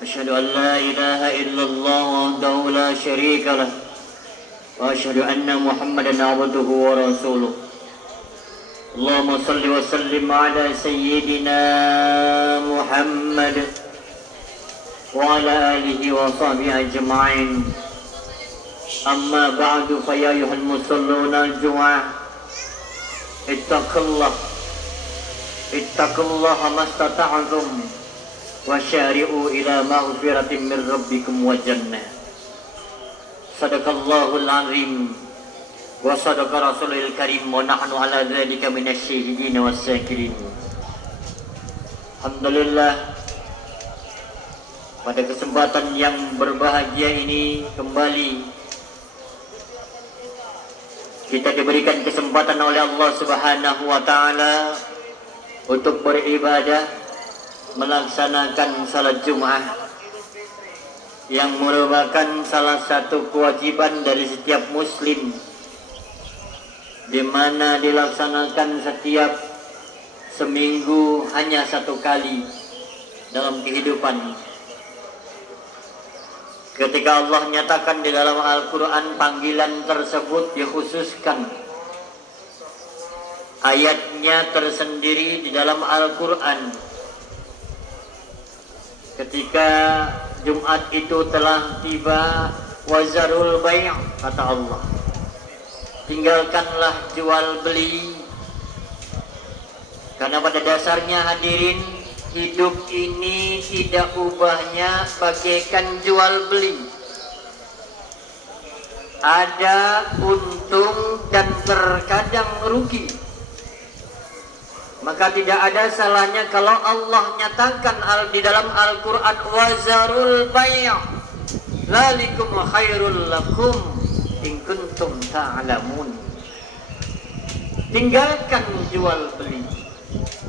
أشهد أن لا إله إلا الله وحده لا شريك له وأشهد أن محمدا عبده ورسوله اللهم صل وسلم على سيدنا محمد وعلى آله وصحبه أجمعين أما بعد فيا أيها المصلون الجمعة اتقوا الله ما استطعتم وشارعوا إلى مغفرة من ربكم وجنة صدق الله العظيم وصدق رسوله الكريم ونحن على ذلك من الشاهدين والساكرين. Alhamdulillah, pada kesempatan yang berbahagia ini kembali kita diberikan kesempatan oleh Allah Subhanahu wa taala untuk beribadah, melaksanakan salat Jumat yang merupakan salah satu kewajiban dari setiap muslim, di mana dilaksanakan setiap seminggu hanya satu kali dalam kehidupan. Ketika Allah nyatakan di dalam Al-Quran panggilan tersebut dikhususkan, ayatnya tersendiri di dalam Al-Quran. Ketika Jumat itu telah tiba, wazarul bai', kata Allah, tinggalkanlah jual beli. Karena pada dasarnya hadirin, hidup ini tidak ubahnya bagaikan jual beli. Ada untung dan terkadang rugi. Maka tidak ada salahnya kalau Allah nyatakan di dalam Al-Quran wazarul bai' zalikum khairul lakum in kuntum ta'lamun. Tinggalkan jual beli,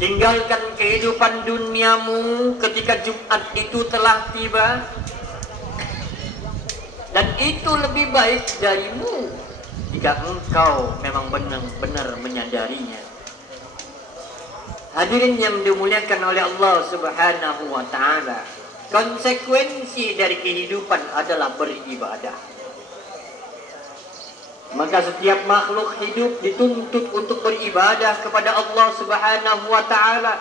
tinggalkan kehidupan duniamu ketika Jumat itu telah tiba, dan itu lebih baik darimu jika engkau memang benar-benar menyadarinya. Hadirin yang dimuliakan oleh Allah Subhanahu wa taala, konsekuensi dari kehidupan adalah beribadah. Maka setiap makhluk hidup dituntut untuk beribadah kepada Allah Subhanahu wa taala.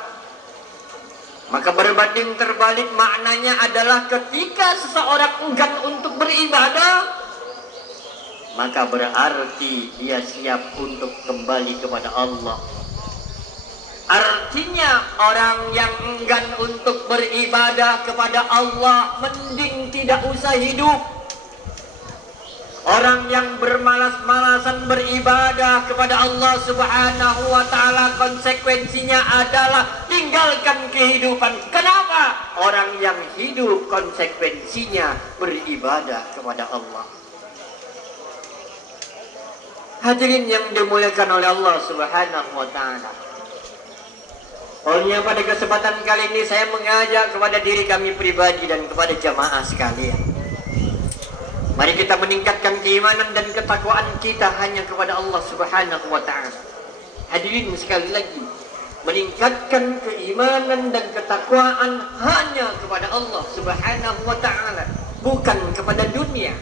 Maka berbanding terbalik maknanya adalah ketika seseorang enggan untuk beribadah, maka berarti dia siap untuk kembali kepada Allah. Artinya orang yang enggan untuk beribadah kepada Allah mending tidak usah hidup. Orang yang bermalas-malasan beribadah kepada Allah Subhanahu wa taala konsekuensinya adalah tinggalkan kehidupan. Kenapa? Orang yang hidup konsekuensinya beribadah kepada Allah. Hadirin yang dimuliakan oleh Allah Subhanahu wa taala, olehnya pada kesempatan kali ini saya mengajak kepada diri kami pribadi dan kepada jamaah sekalian, mari kita meningkatkan keimanan dan ketakwaan kita hanya kepada Allah Subhanahu wa taala. Hadirin sekali lagi, meningkatkan keimanan dan ketakwaan hanya kepada Allah Subhanahu wa taala, bukan kepada dunia.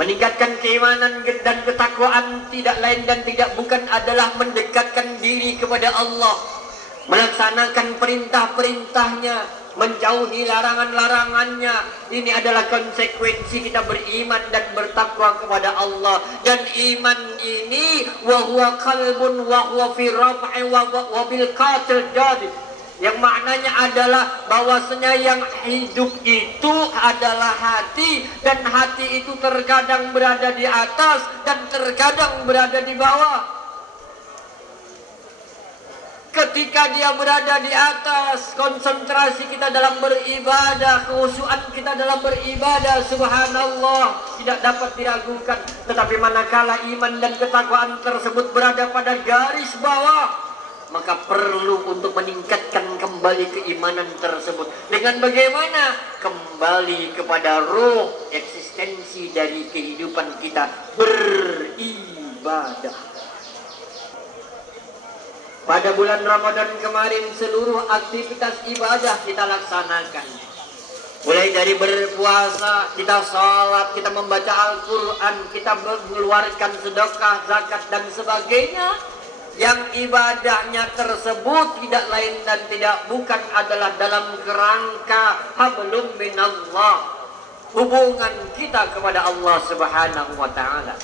Meningkatkan keimanan dan ketakwaan tidak lain dan tidak bukan adalah mendekatkan diri kepada Allah, melaksanakan perintah-perintahnya, menjauhi larangan-larangannya. Ini adalah konsekuensi kita beriman dan bertakwa kepada Allah. Dan iman ini wa huwa qalbun wa huwa fi raf'i wa bil qatil jadi, yang maknanya adalah bahwasanya yang hidup itu adalah hati, dan hati itu terkadang berada di atas dan terkadang berada di bawah. Ketika dia berada di atas, konsentrasi kita dalam beribadah, kekhusyuan kita dalam beribadah, subhanallah, tidak dapat diragukan. Tetapi manakala iman dan ketakwaan tersebut berada pada garis bawah, maka perlu untuk meningkatkan kembali keimanan tersebut. Dengan bagaimana? Kembali kepada ruh eksistensi dari kehidupan kita, beribadah. pada bulan Ramadan kemarin seluruh aktivitas ibadah kita laksanakan. Mulai dari berpuasa, kita sholat, kita membaca Al-Quran, kita mengeluarkan sedekah, zakat dan sebagainya. Yang ibadahnya tersebut tidak lain dan tidak bukan adalah dalam kerangka hablum minallah, hubungan kita kepada Allah Subhanahu wa ta'ala.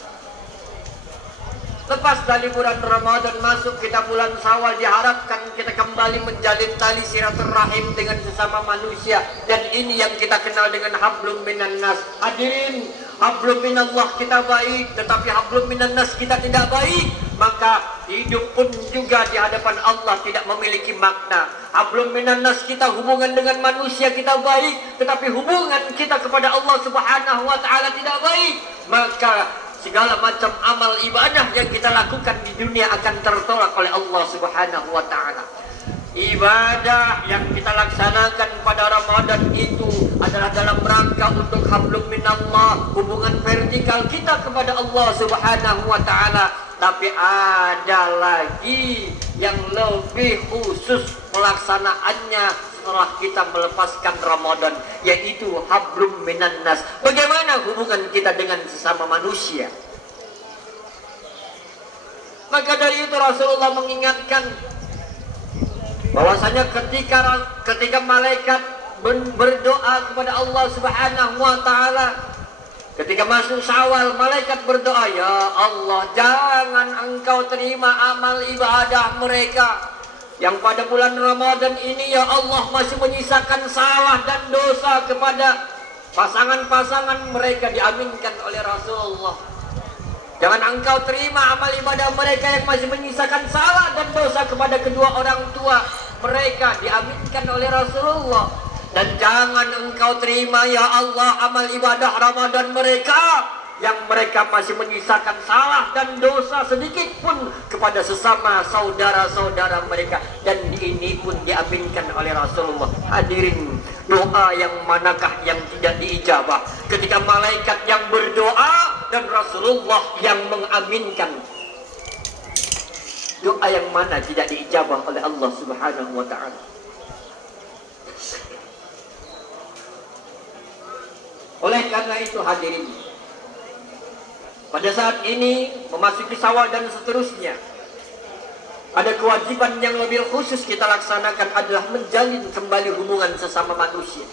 Lepas dari bulan Ramadan masuk kita bulan Syawal, diharapkan kita kembali menjalin tali silaturahim dengan sesama manusia, dan ini yang kita kenal dengan hablum minan nas. Hadirin, hablum minallah kita baik, tetapi hablum minan nas kita tidak baik, maka hidup pun juga di hadapan Allah tidak memiliki makna. Hablum minan nas kita, hubungan dengan manusia kita baik, tetapi hubungan kita kepada Allah Subhanahu wa ta'ala tidak baik, maka segala macam amal ibadah yang kita lakukan di dunia akan tertolak oleh Allah Subhanahu wa ta'ala. Ibadah yang kita laksanakan pada Ramadan itu adalah dalam rangka untuk hablum minallah, hubungan vertikal kita kepada Allah Subhanahu wa ta'ala. Tapi ada lagi yang lebih khusus pelaksanaannya setelah kita melepaskan Ramadan, yaitu hablum minan nas. Bagaimana hubungan kita dengan sesama manusia? Maka dari itu Rasulullah mengingatkan bahwasanya ketika malaikat berdoa kepada Allah Subhanahu wa ta'ala, ketika masuk Syawal, malaikat berdoa, ya Allah, jangan engkau terima amal ibadah mereka yang pada bulan Ramadan ini, ya Allah, masih menyisakan salah dan dosa kepada pasangan-pasangan mereka. Diaminkan oleh Rasulullah. Jangan engkau terima amal ibadah mereka yang masih menyisakan salah dan dosa kepada kedua orang tua mereka. Diaminkan oleh Rasulullah. Dan jangan engkau terima, ya Allah, amal ibadah Ramadan mereka yang mereka masih menyisakan salah dan dosa sedikit pun kepada sesama saudara-saudara mereka. Dan ini pun diaminkan oleh Rasulullah. Hadirin, doa yang manakah yang tidak diijabah? Ketika malaikat yang berdoa dan Rasulullah yang mengaminkan, doa yang mana tidak diijabah oleh Allah Subhanahu wa ta'ala? Oleh karena itu hadirin, pada saat ini memasuki Syawal dan seterusnya, ada kewajiban yang lebih khusus kita laksanakan, adalah menjalin kembali hubungan sesama manusia.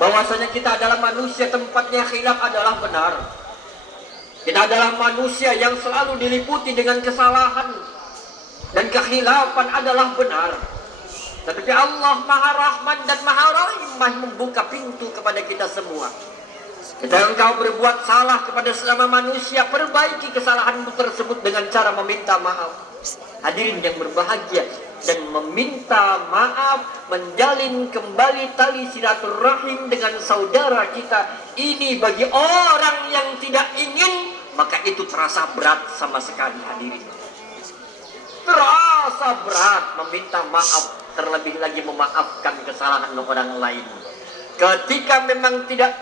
Bahwasanya kita adalah manusia, tempatnya khilaf adalah benar. Kita adalah manusia yang selalu diliputi dengan kesalahan, dan kekhilafan adalah benar. Tetapi Allah Maha Rahman dan Maha Rahim membuka pintu kepada kita semua. Ketika engkau berbuat salah kepada sesama manusia, perbaiki kesalahanmu tersebut dengan cara meminta maaf. Hadirin yang berbahagia, dan meminta maaf, menjalin kembali tali silaturahim dengan saudara kita, ini bagi orang yang tidak ingin, maka itu terasa berat sama sekali. Hadirin, terasa berat meminta maaf, terlebih lagi memaafkan kesalahan orang lain. Ketika memang tidak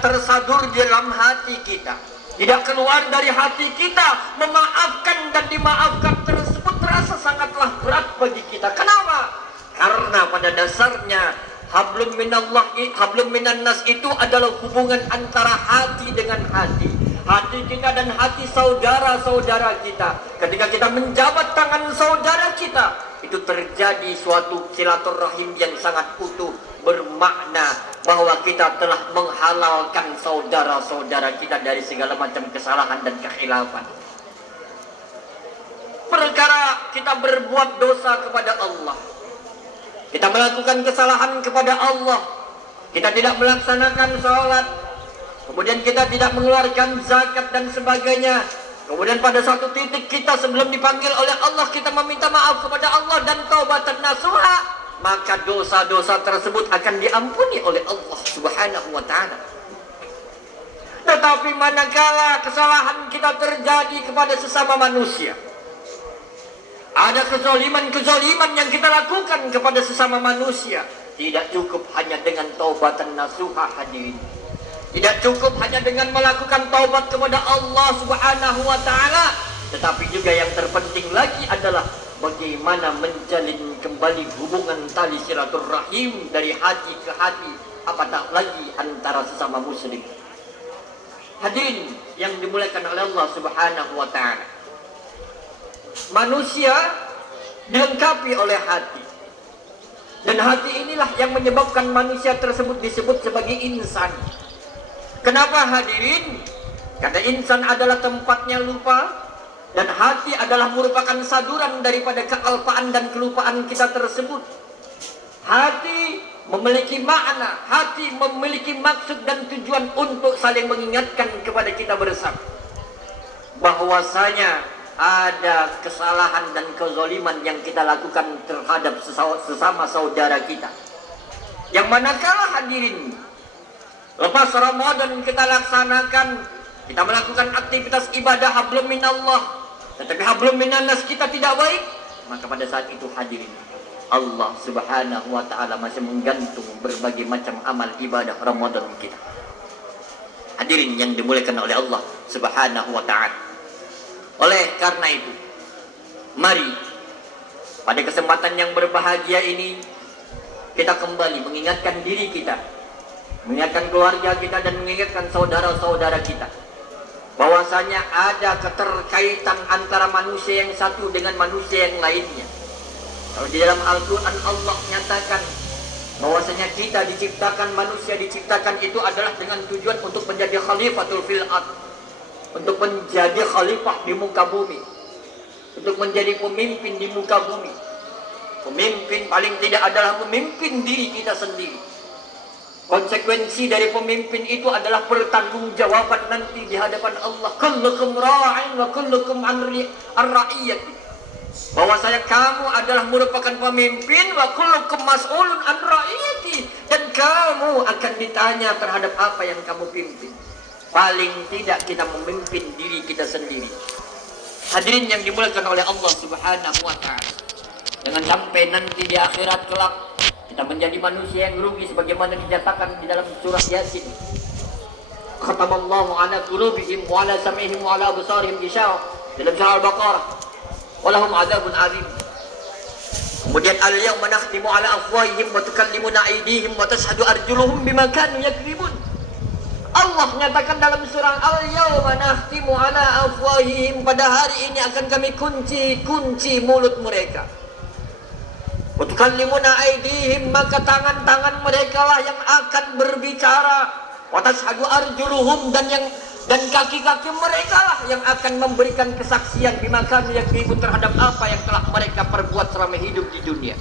tersadur di dalam hati kita, tidak keluar dari hati kita, memaafkan dan dimaafkan tersebut terasa sangatlah berat bagi kita. Kenapa? Karena pada dasarnya hablum minallah, hablum minan nas itu adalah hubungan antara hati dengan hati. Hati kita dan hati saudara-saudara kita. Ketika kita menjabat tangan saudara kita, itu terjadi suatu silaturahim yang sangat utuh, bermakna bahwa kita telah menghalalkan saudara-saudara kita dari segala macam kesalahan dan kekhilafan. Perkara kita berbuat dosa kepada Allah, kita melakukan kesalahan kepada Allah, kita tidak melaksanakan sholat, kemudian kita tidak mengeluarkan zakat dan sebagainya, kemudian pada satu titik kita sebelum dipanggil oleh Allah, kita meminta maaf kepada Allah dan taubatan nasuha, maka dosa-dosa tersebut akan diampuni oleh Allah Subhanahu wa ta'ala. Tetapi manakala kesalahan kita terjadi kepada sesama manusia, ada kezaliman-kezaliman yang kita lakukan kepada sesama manusia, tidak cukup hanya dengan taubatan nasuha. Hadirin, tidak cukup hanya dengan melakukan taubat kepada Allah Subhanahu wa ta'ala, Tetapi juga yang terpenting lagi adalah bagaimana menjalin kembali hubungan tali silaturahim dari hati ke hati, apatah lagi antara sesama muslim. Hadirin yang dimuliakan oleh Allah Subhanahu wa taala. Manusia dilengkapi oleh hati. Dan hati inilah yang menyebabkan manusia tersebut disebut sebagai insan. Kenapa hadirin? Karena insan adalah tempatnya lupa, dan hati adalah merupakan saduran daripada kealpaan dan kelupaan kita tersebut. Hati memiliki makna, hati memiliki maksud dan tujuan untuk saling mengingatkan kepada kita bersama bahwasanya ada kesalahan dan kezaliman yang kita lakukan terhadap sesama saudara kita. Yang manakala hadirin lepas Ramadan kita laksanakan, kita melakukan aktivitas ibadah hablum minallah, tetapi hablum minannas kita tidak baik, maka pada saat itu hadirin Allah Subhanahu wa taala masih menggantung berbagai macam amal ibadah Ramadan kita. Hadirin yang dimuliakan oleh Allah Subhanahu wa taala. Oleh karena itu, mari pada kesempatan yang berbahagia ini kita kembali mengingatkan diri kita, mengingatkan keluarga kita, dan mengingatkan saudara-saudara kita bahwasanya ada keterkaitan antara manusia yang satu dengan manusia yang lainnya. Kalau di dalam Al-Quran Allah nyatakan bahwasanya kita diciptakan, manusia diciptakan itu adalah dengan tujuan untuk menjadi khalifatul fil ard, untuk menjadi khalifah di muka bumi, untuk menjadi pemimpin di muka bumi. Pemimpin paling tidak adalah memimpin diri kita sendiri. Konsekuensi dari pemimpin itu adalah pertanggungjawaban nanti di hadapan Allah. Kullukum ra'in wa kullukum an ra'iyyati. Bahwasanya kamu adalah merupakan pemimpin, wa kullukum mas'ulun an ra'iyyati, dan kamu akan ditanya terhadap apa yang kamu pimpin. Paling tidak kita memimpin diri kita sendiri. Hadirin yang dimuliakan oleh Allah Subhanahu wa taala. Jangan sampai nanti di akhirat kelak kita menjadi manusia yang rugi sebagaimana dinyatakan di dalam surah Yasin. Khatamallahu ala qulubihim wa ala sam'ihim wa ala absarihim gishawa. Dalam surah Al-Baqarah. Walahum adzabun adzim. Kemudian al-yawma nakhtimu ala afwahihim wa tukallimuna aydihim wa tashhadu arjuluhum bima kanu yakdzibun. Allah menyatakan dalam surah al-yawma nakhtimu ala afwahihim, pada hari ini akan kami kunci mulut mereka. Wa tukallimuna aydihim, maka tangan-tangan mereka lah yang akan berbicara. Wa tashhadu arjuluhum, dan kaki-kaki mereka lah yang akan memberikan kesaksian bima kanu yakdzibun, terhadap apa yang telah mereka perbuat selama hidup di dunia.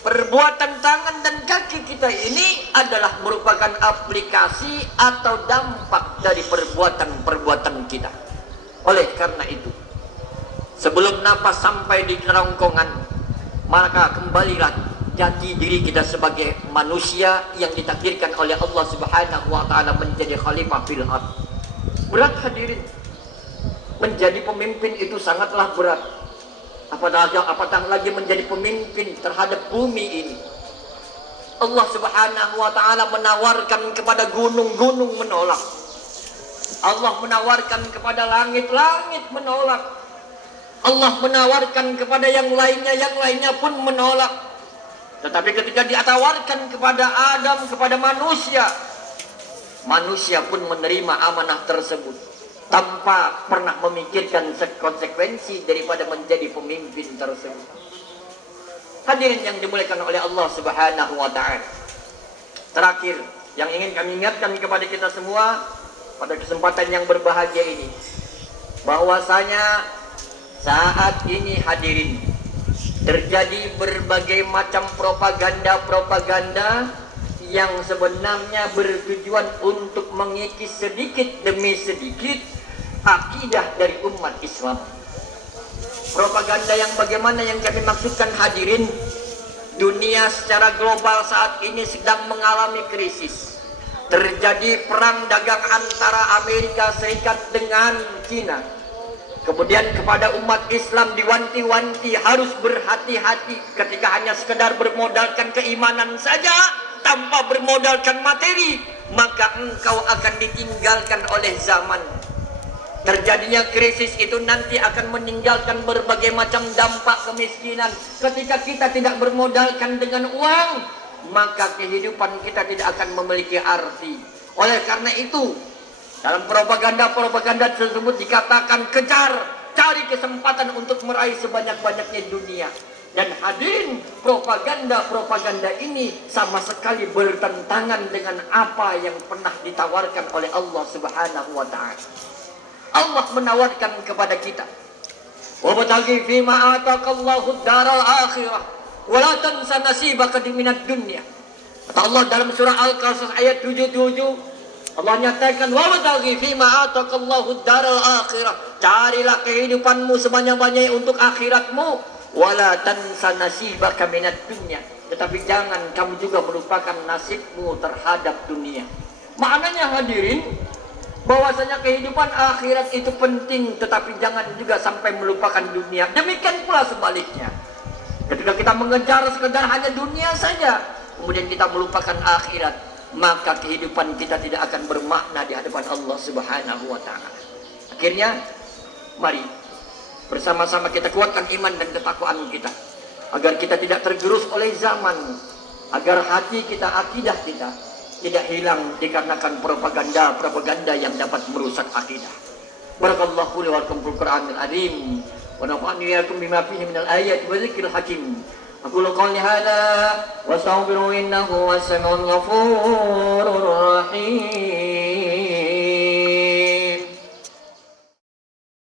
Perbuatan tangan dan kaki kita ini adalah merupakan aplikasi atau dampak dari perbuatan-perbuatan kita. Oleh karena itu, sebelum nafas sampai di kerongkongan, maka kembalilah jati diri kita sebagai manusia yang ditakdirkan oleh Allah Subhanahu wa taala menjadi khalifah fil ard. Berat hadirin. Menjadi pemimpin itu sangatlah berat. Apatah lagi menjadi pemimpin terhadap bumi ini. Allah Subhanahu wa taala menawarkan kepada gunung-gunung menolak. Allah menawarkan kepada langit-langit menolak. Allah menawarkan kepada yang lainnya pun menolak. Tetapi ketika ditawarkan kepada Adam, kepada manusia pun menerima amanah tersebut tanpa pernah memikirkan konsekuensi daripada menjadi pemimpin tersebut. Hadirin yang dimuliakan oleh Allah Subhanahu wa taala. Terakhir yang ingin kami ingatkan kepada kita semua pada kesempatan yang berbahagia ini, bahwasanya saat ini hadirin terjadi berbagai macam propaganda yang sebenarnya bertujuan untuk mengikis sedikit demi sedikit akidah dari umat Islam. Propaganda yang bagaimana yang kami maksudkan hadirin, dunia secara global saat ini sedang mengalami krisis. Terjadi perang dagang antara Amerika Serikat dengan China. Kemudian kepada umat Islam diwanti-wanti harus berhati-hati ketika hanya sekedar bermodalkan keimanan saja tanpa bermodalkan materi, maka engkau akan ditinggalkan oleh zaman. Terjadinya krisis itu nanti akan meninggalkan berbagai macam dampak kemiskinan. Ketika kita tidak bermodalkan dengan uang, maka kehidupan kita tidak akan memiliki arti. Oleh karena itu, dalam propaganda-propaganda tersebut dikatakan cari kesempatan untuk meraih sebanyak-banyaknya dunia. Dan hadirin, propaganda-propaganda ini sama sekali bertentangan dengan apa yang pernah ditawarkan oleh Allah Subhanahu wa taala. Allah menawarkan kepada kita, "Wabtaghi fima ataqallahu ad-daral akhirah, wa la tansa nasibaka minad dunya." Kata Allah dalam surah Al-Qasas ayat 77, Allah nyatakan, "Wabtaghi fima ataqallahu ad-daral akhirah." Carilah kehidupanmu sebanyak-banyaknya untuk akhiratmu, wala tansa nasibaka minad dunya. Tetapi jangan kamu juga melupakan nasibmu terhadap dunia. Maknanya hadirin, bahwasanya kehidupan akhirat itu penting, tetapi jangan juga sampai melupakan dunia. Demikian pula sebaliknya. Ketika kita mengejar sekedar hanya dunia saja, kemudian kita melupakan akhirat, maka kehidupan kita tidak akan bermakna di hadapan Allah Subhanahu wa taala. Akhirnya, mari bersama-sama kita kuatkan iman dan ketakwaan kita, agar kita tidak tergerus oleh zaman, agar hati kita, akidah kita tidak hilang dikarenakan propaganda yang dapat merusak akidah. Barakallahu li wa lakum fil Qur'anil azim wa nafa'ani wa iyyakum bima fihi minal ayati wa dzikril hakim. Aqulu qawli hadza wa astaghfiru innahu was-sami'ul ghafurur rahim.